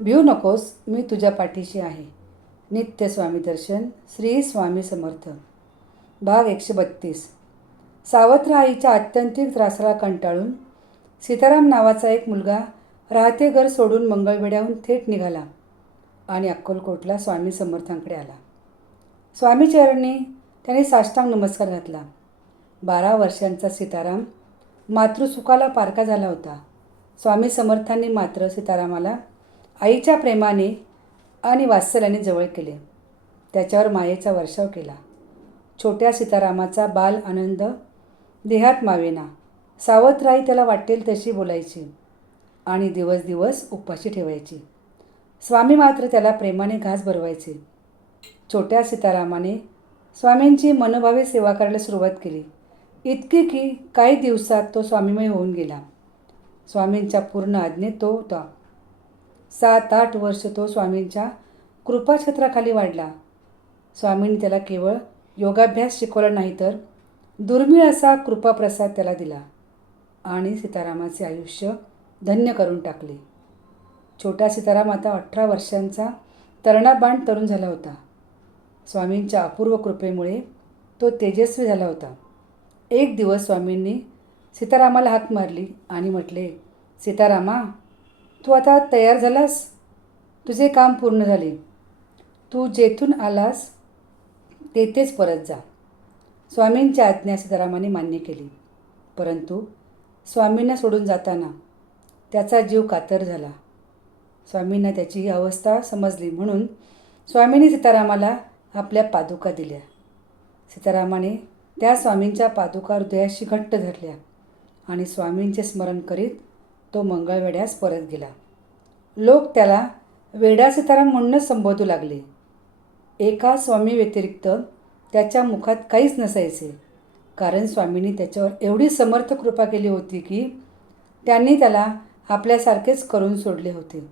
भिऊ नकोस मी तुझ्या पाठीशी आहे. नित्य स्वामी दर्शन श्री स्वामी समर्थ. भाग एकशे बत्तीस. सावत्र आईच्या आत्यंतिक त्रासाला कंटाळून सीताराम नावाचा एक मुलगा राहते घर सोडून मंगळवेड्याहून थेट निघाला आणि अक्कलकोटला स्वामी समर्थांकडे आला. स्वामीचरणी त्याने साष्टांग नमस्कार घातला. बारा वर्षांचा सीताराम मातृसुखाला पारका झाला होता. स्वामी समर्थांनी मात्र सीतारामाला आईच्या प्रेमाने आणि वात्सल्याने जवळ केले. त्याच्यावर मायेचा वर्षाव केला. छोट्या सीतारामाचा बाल आनंद देहात मावेना. सावत्राई त्याला वाटेल तशी बोलायची आणि दिवस दिवस उपाशी ठेवायची. स्वामी मात्र त्याला प्रेमाने घास भरवायचे. छोट्या सीतारामाने स्वामींची मनोभावे सेवा करायला सुरुवात केली. इतकी की काही दिवसात तो स्वामीमय होऊन गेला. स्वामींच्या पूर्ण आज्ञेत तो होता. सात आठ वर्ष तो स्वामींच्या कृपाछत्राखाली वाढला. स्वामींनी त्याला केवळ योगाभ्यास शिकवला नाही तर दुर्मिळ असा कृपाप्रसाद त्याला दिला आणि सीतारामाचे आयुष्य धन्य करून टाकले. छोटा सीताराम आता अठरा वर्षांचा तरणाबाण तरुण झाला होता. स्वामींच्या अपूर्व कृपेमुळे तो तेजस्वी झाला होता. एक दिवस स्वामींनी सीतारामाला हाक मारली आणि म्हटले सीतारामा तू आता तयार झालास? तुझे काम पूर्ण झाले. तू जेथून आलास तेथेच परत जा. स्वामींची आज्ञा सीतारामाने मान्य केली. परंतु स्वामींना सोडून जाताना त्याचा जीव कातर झाला. स्वामींना त्याची ही अवस्था समजली म्हणून स्वामींनी सीतारामाला आपल्या पादुका दिल्या. सीतारामाने त्या स्वामींच्या पादुका हृदयाशी घट्ट धरल्या आणि स्वामींचे स्मरण करीत तो मंगळवेड्यास परत गेला. लोक त्याला वेडा सीताराम म्हणूनच संबोधू लागले. एका स्वामी व्यतिरिक्त त्याच्या मुखात काहीच नसायचे. कारण स्वामींनी त्याच्यावर एवढी समर्थ कृपा केली होती की त्यांनी त्याला आपल्यासारखेच करून सोडले होते.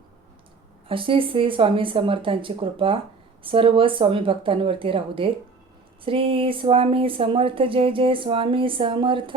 अशी श्री स्वामी समर्थांची कृपा सर्व स्वामी भक्तांवरती राहू देत. श्री स्वामी समर्थ जय जय स्वामी समर्थ.